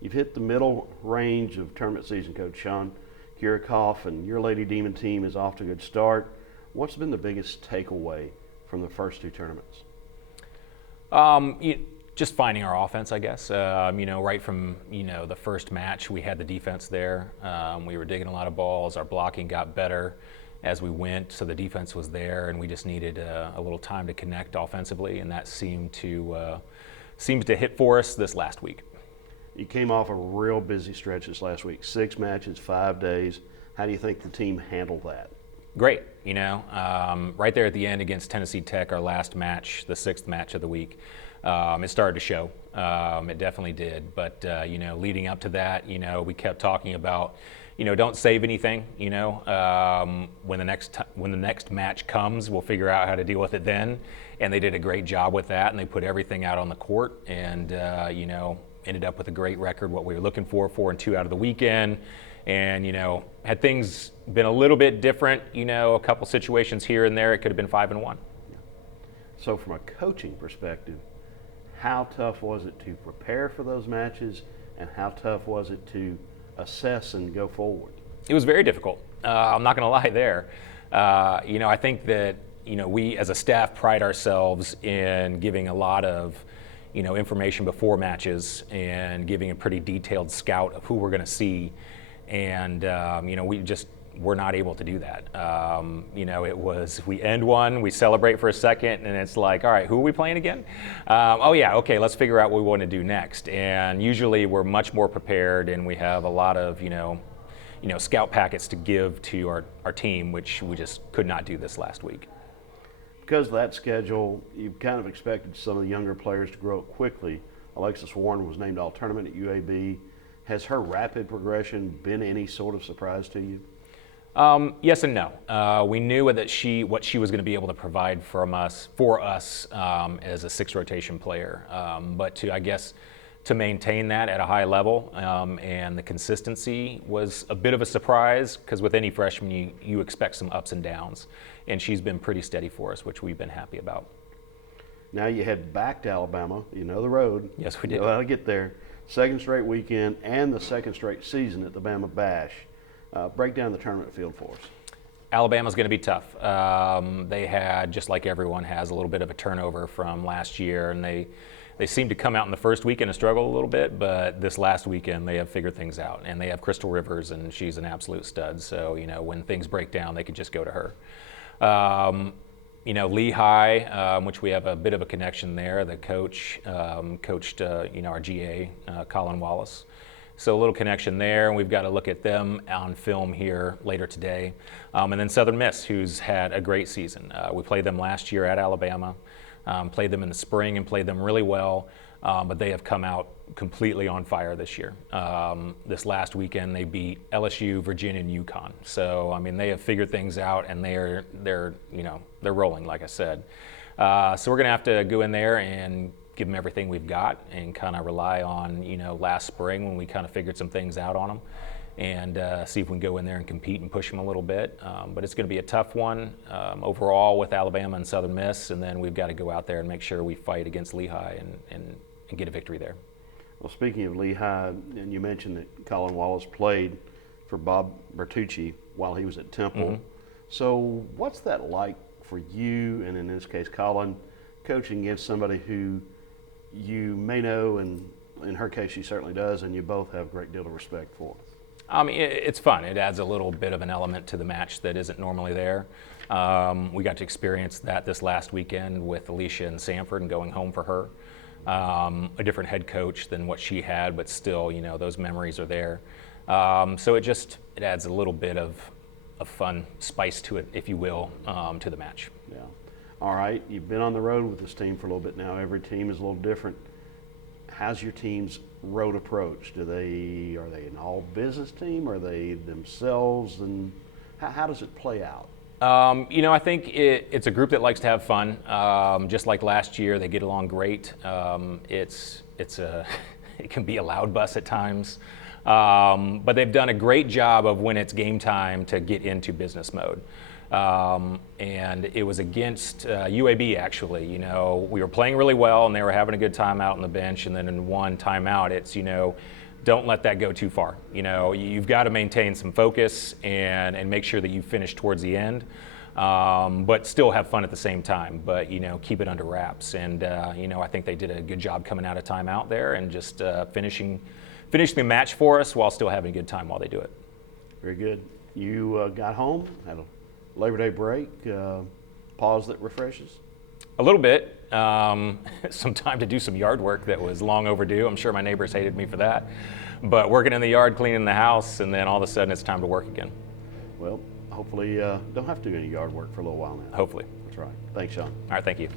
You've hit the middle range of tournament season, Coach Sean Kiracofe, and your Lady Demon team is off to a good start. What's been the biggest takeaway from the first two tournaments? Just finding our offense, I guess. Right from the first match, we had the defense there. We were digging a lot of balls. Our blocking got better as we went, so the defense was there, and we just needed a little time to connect offensively, and that seemed to hit for us this last week. You came off a real busy stretch this last week. 6 matches, 5 days. How do you think the team handled that? Great. Right there at the end against Tennessee Tech, our last match, the 6th match of the week, it started to show. It definitely did. But, leading up to that, we kept talking about, don't save anything. When the next match comes, we'll figure out how to deal with it then. And they did a great job with that, and they put everything out on the court, and ended up with a great record, what we were looking for, 4-2 out of the weekend. And, had things been a little bit different, a couple situations here and there, it could have been 5-1. So from a coaching perspective, how tough was it to prepare for those matches, and how tough was it to assess and go forward? It was very difficult. I'm not going to lie there. I think that, we as a staff pride ourselves in giving a lot of information before matches and giving a pretty detailed scout of who we're going to see. And, we're not able to do that. It was, we end one, we celebrate for a second, and it's like, all right, who are we playing again? Okay, let's figure out what we want to do next. And usually we're much more prepared, and we have a lot of, scout packets to give to our team, which we just could not do this last week. Because of that schedule, you've kind of expected some of the younger players to grow up quickly. Alexis Warren was named All-Tournament at UAB. Has her rapid progression been any sort of surprise to you? Yes and no. We knew what she was going to be able to provide for us as a 6th rotation player. But to maintain that at a high level and the consistency was a bit of a surprise, because with any freshman you expect some ups and downs, and she's been pretty steady for us, which we've been happy about. Now you head back to Alabama, the road. Yes, we did. You know how to get there. 2nd straight weekend and the 2nd straight season at the Bama Bash. Break down the tournament field for us. Alabama's going to be tough. They had, just like everyone has, a little bit of a turnover from last year, and they seemed to come out in the first weekend and struggle a little bit, but this last weekend they have figured things out, and they have Crystal Rivers, and she's an absolute stud. So when things break down, they could just go to her. Lehigh, which we have a bit of a connection there. The coach coached our GA, Colin Wallace. So a little connection there, and we've got to look at them on film here later today. And then Southern Miss, who's had a great season. We played them last year at Alabama, played them in the spring and played them really well, but they have come out completely on fire this year. This last weekend they beat LSU, Virginia, and UConn. So they have figured things out, and they're rolling, like I said. So we're gonna have to go in there and give them everything we've got, and kind of rely on last spring when we kind of figured some things out on them, and see if we can go in there and compete and push them a little bit. But it's going to be a tough one overall with Alabama and Southern Miss, and then we've got to go out there and make sure we fight against Lehigh and get a victory there. Well, speaking of Lehigh, and you mentioned that Colin Wallace played for Bob Bertucci while he was at Temple. Mm-hmm. So what's that like for you, and in this case Colin, coaching against somebody who you may know, and in her case she certainly does, and you both have a great deal of respect for? It's fun. It adds a little bit of an element to the match that isn't normally there. We got to experience that this last weekend with Alicia and Sanford, and going home for her. A different head coach than what she had, but still, those memories are there. So it adds a little bit of fun spice to it, if you will, to the match. Yeah. All right, you've been on the road with this team for a little bit now. Every team is a little different. How's your team's road approach? Are they an all business team? Are they themselves? And how does it play out? I think it's a group that likes to have fun. Just like last year, they get along great. It can be a loud bus at times, but they've done a great job of, when it's game time, to get into business mode. And it was against UAB, actually. We were playing really well, and they were having a good time out on the bench, and then in one timeout, it's don't let that go too far. You know, you've got to maintain some focus and make sure that you finish towards the end, but still have fun at the same time. But, you know, keep it under wraps. And, you know, I think they did a good job coming out of timeout there and just finishing the match for us while still having a good time while they do it. Very good. You got home, had a Labor Day break, pause that refreshes? A little bit. Some time to do some yard work that was long overdue. I'm sure my neighbors hated me for that. But working in the yard, cleaning the house, and then all of a sudden it's time to work again. Well, hopefully don't have to do any yard work for a little while now. Hopefully. That's right. Thanks, Sean. All right, thank you.